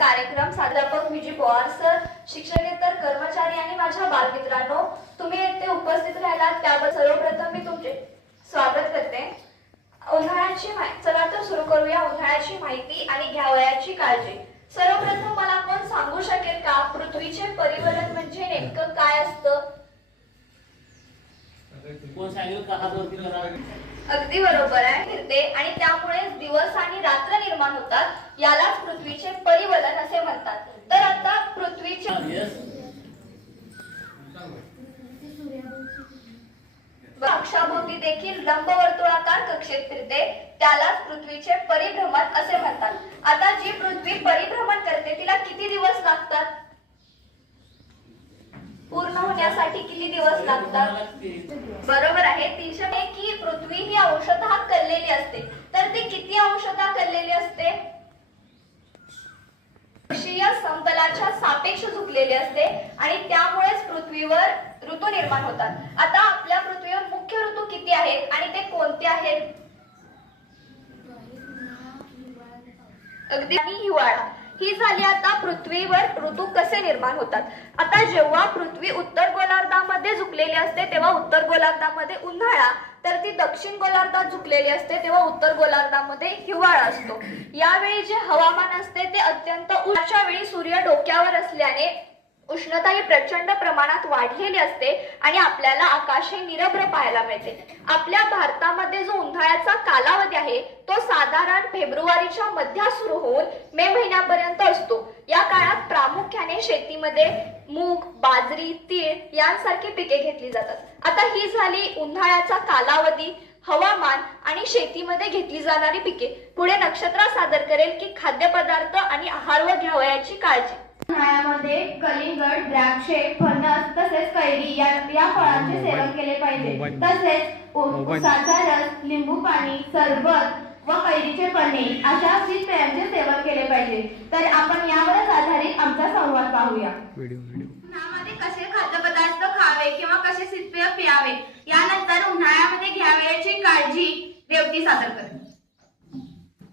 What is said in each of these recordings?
कार्यक्रम प्राध्यापक विजी पवार सर, शिक्षकेतर कर्मचारी आणि माझ्या बालमित्रांनो, तुम्ही येथे उपस्थित राहिलात त्याबद्दल सर्वप्रथम मी तुमचे स्वागत करते. चला तर सुरू करूया. उन्हाळ्याची माहिती आणि घ्यावयाची काळजी. सर्वप्रथम मला कोण सांगू शकेल का पृथ्वीचे परिवलन म्हणजे नेमकं काय असतं? अगदी बरोबर आहे फिरते आणि त्यामुळे दिवस आणि रात्र निर्माण होतात. यालाच पृथ्वीचे परिवलन असे म्हणतात. तर आता पृथ्वीचे अक्षाभोवती देखील लंबवर्तुळाकार कक्षेत फिरते, त्यालाच पृथ्वीचे परिभ्रमण असे म्हणतात. आता जी पृथ्वी परिभ्रमण करते तिला किती दिवस लागतात? पूर्ण होण्यासाठी किती दिवस लागतात? बरोबर आहे. 300 की पृथ्वी ही अंशतः कललेली असते. तर ती किती अंशतः कललेली असते? अक्षीय समतलाच्या सापेक्ष झुकलेली असते आणि त्यामुळेच पृथ्वीवर ऋतू निर्माण होतात. आता आपल्या पृथ्वीवर मुख्य ऋतू किती आहेत आणि ते कोणते आहेत? अगदी हिवाळा. ही झाली आता पृथ्वीवर ऋतू कसे निर्माण होतात. आता जेव्हा पृथ्वी उत्तर गोलार्धामध्ये झुकलेली असते तेव्हा उत्तर गोलार्धामध्ये उन्हाळा, तर ती दक्षिण गोलार्धात झुकलेली असते तेव्हा उत्तर गोलार्धामध्ये हिवाळा असतो. यावेळी जे हवामान असते ते अत्यंत उन्हाच्या वेळी सूर्य डोक्यावर असल्याने उष्णता ही प्रचंड प्रमाणात वाढलेली असते आणि आपल्याला आकाश हे निरभ्र पाहायला मिळते. आपल्या भारतामध्ये जो उन्हाळ्याचा कालावधी आहे तो साधारण फेब्रुवारीच्या मध्यात सुरू होऊन मे महिन्यापर्यंत असतो. या काळात प्रामुख्याने शेतीमध्ये मूग, बाजरी, तीळ यांसारखी पिके घेतली जातात. आता ही झाली उन्हाळ्याचा कालावधी, हवामान आणि शेतीमध्ये घेतली जाणारी पिके. पुढे नक्षत्रा सादर करेल की खाद्यपदार्थ आणि आहार व घ्यावयाची काळजी. उन्हाळ्यामध्ये कलिंगड, द्राक्षे, फणस तसेच कैरी या फळांचे सेवन केले पाहिजे. तसेच उसाचा रस, लिंबू पाणी, सरबत व कैरीचे पन्हे अशा पेयांचे सेवन केले पाहिजे. तर आपण यावरच आधारित आमचा संवाद पाहूया. उन्हाळ्यामध्ये कसे खाद्यपदार्थ खावे किंवा कसे शीतपेय प्यावे यानंतर उन्हाळ्यामध्ये घ्यावयाची काळजी रेवती सादर करते.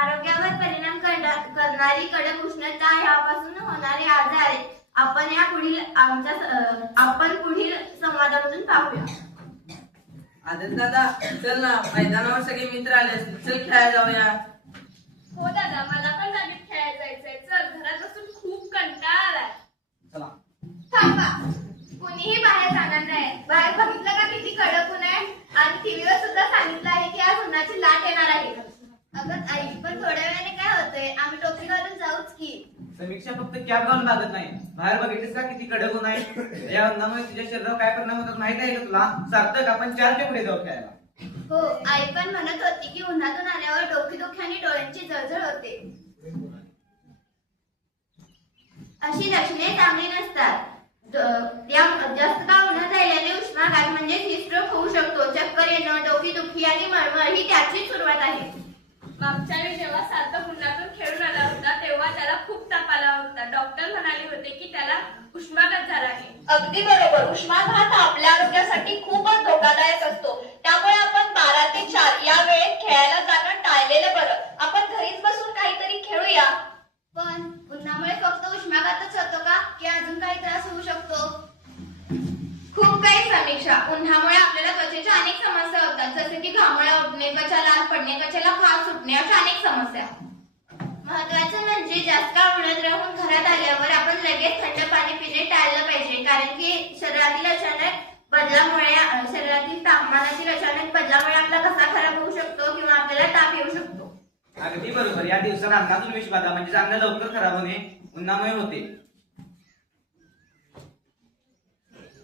आरोग्यावर परिणाम करणारी कडक उष्णता यापासून होणारे आजार आपण पुढील संवादामधून पाहूया. आदित्य दादा, चल ना, मैदानावर सगळे मित्र आले असतील, चल खेळायला जाऊया. हो दादा, मला पण गाडीत खेळायला जायचंय. चल, घरात बसून खूप कंटाळा आलाय. चला. थांबा, कुणीही बाहेर जाणार नाही. बाहेर बघितलं का किती कडक ऊन आहे आणि टीव्हीवर सुद्धा सांगितलं आहे की आज उन्हाची लाट येणार आहे. अगं आई, पण थोड्या वेळाने काय होतंय, आम्ही टोपी घालून जाऊच की. समीक्षा फक्त कॅब घालून भागत नाही, बाहेर बघितलीस का किती कडक ऊन आहे. या उन्हामुळे तुझ्या शरीरावर काय परिणाम होतात माहित आहे का तुला? सार्थक, आपण 4 पुढे जाऊ खेळायला. हो, आई पण म्हणत होती की उन्हातून आल्यावर डोकेदुखी आणि डोळ्यांची जळजळ होते. अशी लक्षणे चांगली नसतात. जास्त काळ उन्हात राहिल्याने उष्माघात म्हणजे हिस्ट्रोक होऊ शकतो. चक्कर येणं, डोकेदुखी आणि मळमळ ही त्याची सुरुवात आहे. मागच्या वेळी जेव्हा सार्थक उन्हातून खेळून आला होता तेव्हा त्याला खूप ताप आला होता. डॉक्टर म्हणाले होते की त्याला उष्माघात झाला आहे. अगदी बरोबर. उष्माघात आपल्या आरोग्यासाठी खूपच धोकादायक असतो. त्यामुळे आपण 12 ते 4 या वेळेत खेळायला जाणं टाळलेलं बरं. आपण घरीच बसून काहीतरी खेळूया. पण उन्हामुळे फक्त उष्माघातच होतो का की अजून काही त्रास होऊ शकतो? खूप काही समीक्षा. उन्हामुळे आपल्याला त्वचेच्या अनेक समस्या होतात, जसे की घामोळ्या उठणे, त्वचा लाल पडणे, त्वचेला खाज सुटणे अशा अनेक समस्या. महत्वाचं म्हणजे जास्त काळ उन्हात राहून घरात आल्यावर आपण लगेच थंड पाणी पिणे टाळलं पाहिजे. कारण की शरीरातील तापमानातील अचानक बदलामुळे आपला घसा खराब होऊ शकतो किंवा आपल्याला ताप येऊ शकतो. अगदी बरोबर. या दिवसात अन्नातून विषबाधा म्हणजे अन्न लवकर खराब होणे उन्हामुळे होते.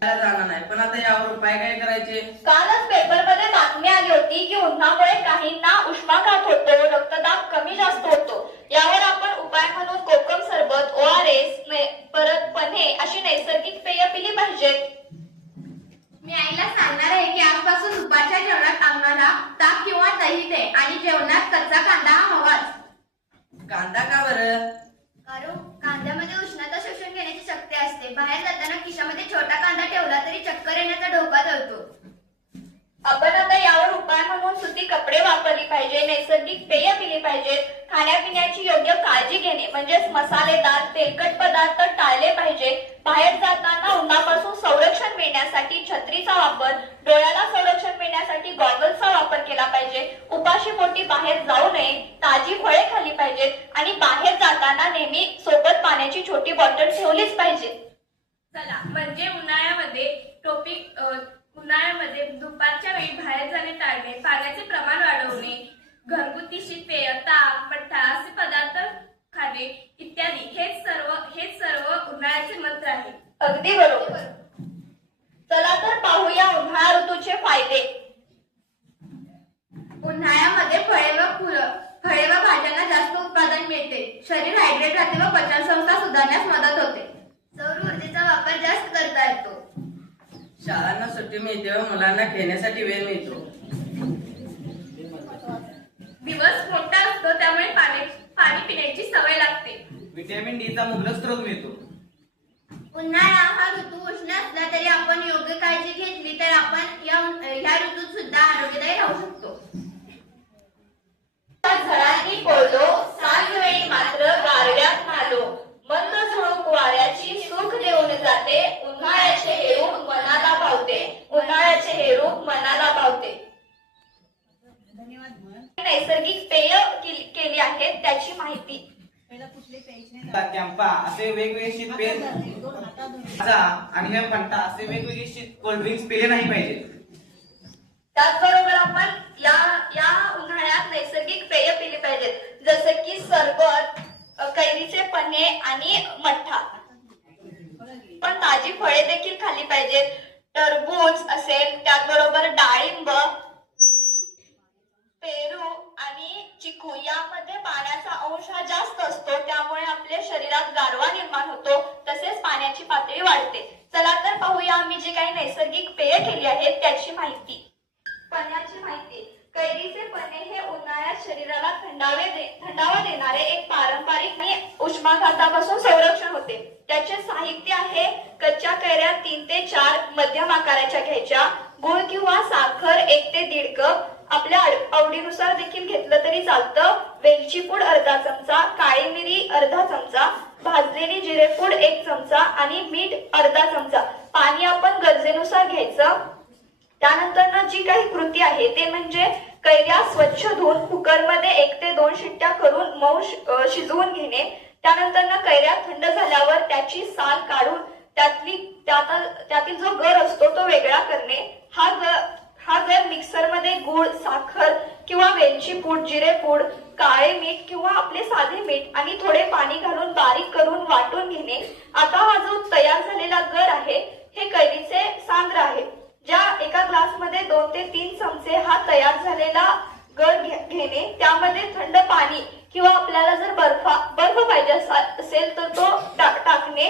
जाणार नाही, पण आता यावर उपाय काय करायचे? कालच पेपरमध्ये बातमी आली होती की उन्हामुळे काहींना उष्माघात होतो, रक्तदाब कमी जास्त होतो. यावर आपण उपाय म्हणून कोकम सरबत, ORS, परत पन्हे अशी नैसर्गिक पेय पिली पाहिजेत. मी आईला सांगणार आहे की आजपासून दुपारच्या जेवणात आम्हाला ताक किंवा दही दे आणि जेवणात कच्चा कांदा हा हवाच. कांदा का बरं? कारण कांद्यामध्ये उष्णता शोषून घेण्याची शक्ती असते. बाहेर जाताना खिशामध्ये छोटा कांदा ठेवला तरी चक्कर येण्याचा धोका टळतो. आपण आता यावर उपाय म्हणून सुती कपडे वापरली पाहिजे, नैसर्गिक पेय पिली पाहिजेत, खाण्यापिण्याची योग्य काळजी घेणे म्हणजेच मसालेदार तेलकट पदार्थ टाळले पाहिजे, बाहेर जाताना उन्हापासून संरक्षण मिळण्यासाठी छत्रीचा वापर, डोळ्याला संरक्षण मिळण्यासाठी गॉगल्सचा वापर केला पाहिजे, उपाशी पोटी बाहेर जाऊ नये, ताजी फळे खाल्ली पाहिजेत आणि बाहेर जाताना नेहमी सोबत पाण्याची छोटी बॉटल ठेवलीच पाहिजे. चला म्हणजे उन्हाळ्यामध्ये दुपारच्या वेळी बाहेर जाणे टाळणे, पाण्याचे प्रमाण वाढवणे, घरगुती शीतपेय, ताक, मठ्ठा असे पदार्थ खाणे इत्यादी हेच सर्व उन्हाळ्याचे मंत्र आहेत. अगदी बरोबर. चला तर पाहूया उन्हाळा ऋतूचे फायदे. उन्हाळ्यामध्ये फळे व भाज्यांना जास्त उत्पादन मिळते, शरीर हायड्रेट राहते व पचनसंस्था सुधारण्यास मदत होते. सौर ऊर्जेचा वापर जास्त करता येतो. शाळांना सुट्टी मिळते व मुलांना खेळण्यासाठी वेळ मिळतो. दिवस मोठा असतो त्यामुळे पाणी पिण्याची सवय लागते. व्हिटॅमिन डी चा मुबलक स्रोत मिळतो. उन्हाळा हा ऋतू उष्ण असला तरी आपण योग्य काळजी घेतली तर आपण या ऋतूत सुद्धा आरोग्यदायी राहू शकतो. झळांनी पडलो सांजवेळी मात्र गारव्यात नालो, मंद झुळूक वाऱ्याची सुख देऊन जाते, उन्हाळ्याचे हेरूप मनाला भावते, उन्हाळ्याचे हेरूप मनाला भावते. नैसर्गिक पेय केली आहेत त्याची माहिती. कॅम्पा असे वेगवेगळे शीत पेय आणि हे फंटा असे वेगवेगळे शीत कोल्ड्रिंक्स पेले नाही पाहिजे. त्याचबरोबर आपण या उन्हाळ्यात नैसर्गिक पेय पिली पाहिजेत, जसं की सरबत, कैरीचे पन्हे आणि मठ्ठा. पण ताजी फळे देखील खाल्ली पाहिजेत, टरबूज असेल, त्याचबरोबर डाळिंब, पेरू आणि चिकू यामध्ये पाण्याचा अंश हा जास्त असतो, त्यामुळे आपल्या शरीरात गारवा निर्माण होतो, तसेच पाण्याची पातळी वाढते. चला तर पाहूया आम्ही जी काही नैसर्गिक पेय केली आहेत त्याची माहिती. पन्ह्याची माहिती. कैरीचे पन्हे हे उन्हाळ्यात शरीराला थंडावा देणारे एक पारंपरिक आणि उष्माघातापासून संरक्षण होते. त्याचे साहित्य आहे कच्च्या कैऱ्या 3 ते 4 मध्यम आकाराच्या घ्यायच्या, गुळ किंवा साखर 1 ते 1.5 कप, आपल्या आवडीनुसार देखील घेतलं तरी चालतं, वेलची पूड अर्धा चमचा, काळी मिरी अर्धा चमचा, भाजलेली जिरेपूड 1 चमचा आणि मीठ अर्धा चमचा. पाणी आपण गरजेनुसार घ्यायचं. त्यानंतर जी काही कृती आहे ते म्हणजे कैऱ्या स्वच्छ धुवून कुकरमध्ये 1 ते 2 शिट्ट्या करून मऊ शिजवून घेणे. त्यानंतर कैऱ्या थंड झाल्यावर त्याची साल काढून त्यातील जो गर असतो तो वेगळा करणे. हा गर मिक्सरमध्ये गुळ, साखर किंवा वेलची पूड, जिरेपूड, काळे मीठ किंवा आपले साधे मीठ आणि थोडे पाणी घालून बारीक करून वाटून घेणे. आता हा जो तयार झालेला गर आहे हे कैरीचे सांद्र आहे. ज्या एका ग्लासमध्ये 2 ते 3 चमचे हा तयार झालेला गर घेणे, त्यामध्ये थंड पाणी किंवा आपल्याला जर बर्फ पाहिजे असेल तर तो टाकणे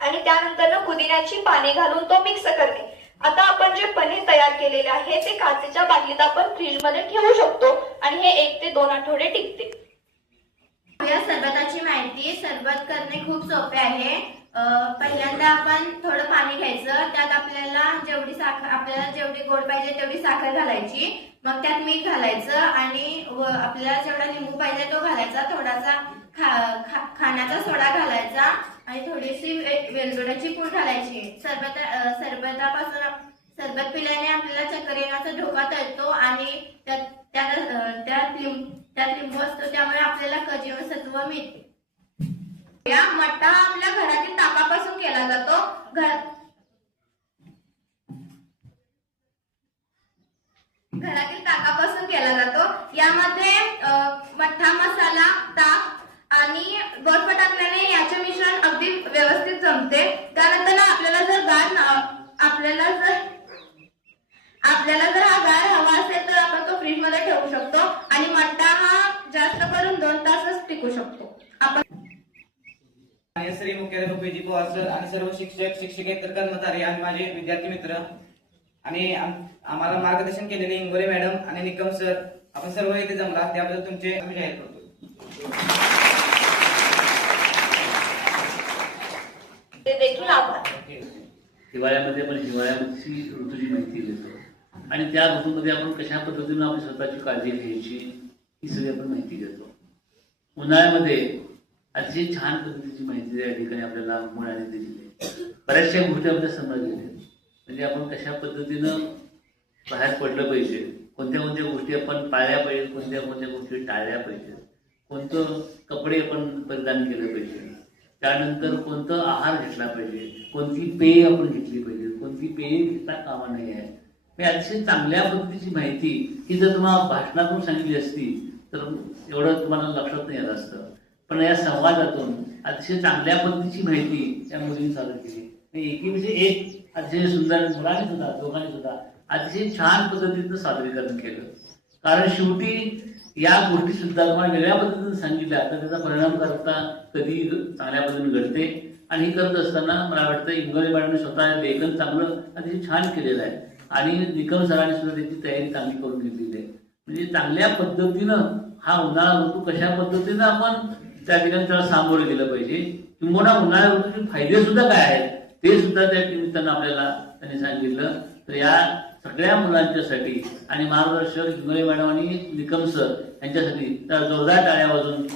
आणि त्यानंतर पुदिन्याची पाने घालून तो मिक्स करणे. आता आपण जे पनीर तयार केलेले आहे ते काचेच्या बाटलीत आपण फ्रीज मध्ये ठेवू शकतो आणि हे 1 ते 2 आठवडे टिकते. या सरबताची माहिती. सरबत करणे खूप सोपे आहे. पहिल्यांदा आपण थोडं पाणी घ्यायचं, त्यात आपल्याला जेवढी गोड पाहिजे तेवढी साखर घालायची, मग त्यात मीठ घालायचं आणि आपल्याला जेवढा लिंबू पाहिजे तो घालायचा, थोडासा खाण्याचा सोडा घालायचा आणि थोडीशी वेलदोड्याची पूड घालायची. सरबत पिल्याने आपल्याला चक्कर येण्याचा धोका टळतो आणि त्यात लिंबू असतो, त्यामुळे आपल्याला क जीवनसत्व मिळते. या मठ्ठा हा आपल्या घरातील ताकापासून केला जातो. यामध्ये मठ्ठा मसाला, ताक आणि बर्फ टाकल्याने याचे मिश्रण अगदी व्यवस्थित जमते. त्यानंतर आपल्याला जर हा गार हवा असेल तर आपण तो फ्रीज मध्ये ठेवू शकतो आणि मठ्ठा हा जास्त करून 2 तासच टिकू शकतो. श्री मुख्याध्यापक पी.जी. पवार सर आणि सर्व शिक्षक, शिक्षकेतर कर्मचारी आणि माझे विद्यार्थी मित्र आणि आम्हाला मार्गदर्शन केलेले इंगोले मॅडम आणि निकम सर, आपण सर्व इथे जमला त्याबद्दल तुमचे आम्ही जाहीर करतो. ते देखील आभार. हिवाळ्यामध्ये आपण हिवाळ्याची ऋतूची माहिती देतो आणि त्या ऋतूमध्ये आपण कशा पद्धतीनं आपली स्वतःची काळजी घ्यायची ही सगळी आपण माहिती घेतो. उन्हाळ्यामध्ये अतिशय छान पद्धतीची माहिती या ठिकाणी आपल्याला मुलांनी दिलेली आहे. बऱ्याचशा गोष्टी आपल्याला समजलेल्या आहेत. म्हणजे आपण कशा पद्धतीनं बाहेर पडलं पाहिजे, कोणत्या कोणत्या गोष्टी आपण पाळल्या पाहिजेत, कोणत्या कोणत्या गोष्टी टाळल्या पाहिजेत, कोणतं कपडे आपण परिधान केलं पाहिजे, त्यानंतर कोणतं आहार घेतला पाहिजे, कोणती पेय आपण घेतली पाहिजे, कोणती पेय घेता कामा नये आहे. हे अतिशय चांगल्या पद्धतीची माहिती ही जर तुम्हाला भाषणातून सांगितली असती तर एवढं तुम्हाला लक्षात नाही आलं असतं. पण या संवादातून अतिशय चांगल्या पद्धतीची माहिती त्या मुलींनी सादर केली. एकीविषयी एक अतिशय सुंदर, मुलांनी सुद्धा दोघांनी सुद्धा अतिशय छान पद्धतीचं सादरीकरण केलं. कारण शेवटी या गोष्टी सुद्धा तुम्हाला वेगळ्या पद्धतीने सांगितल्या तर त्याचा परिणाम करता कधी चांगल्या पद्धतीने घडते. आणि हे करत असताना मला वाटतं इंगोले मॅडमने स्वतः लेखन चांगलं अतिशय छान केलेलं आहे आणि निकम सरांनी सुद्धा त्याची तयारी चांगली करून घेतलेली आहे. म्हणजे चांगल्या पद्धतीनं हा उन्हाळा ऋतू कशा पद्धतीनं आपण त्या ठिकाणी त्याला सामोरं गेलं पाहिजे, किंवा उन्हाळा ऋतूचे फायदे सुद्धा काय आहेत ते सुद्धा त्या निमित्तानं आपल्याला त्यांनी सांगितलं. तर या सगळ्या मुलांच्यासाठी आणि मार्गदर्शक इंगोले मॅडम आणि निकम सर यांच्यासाठी त्या जोरदार टाळ्या वाजून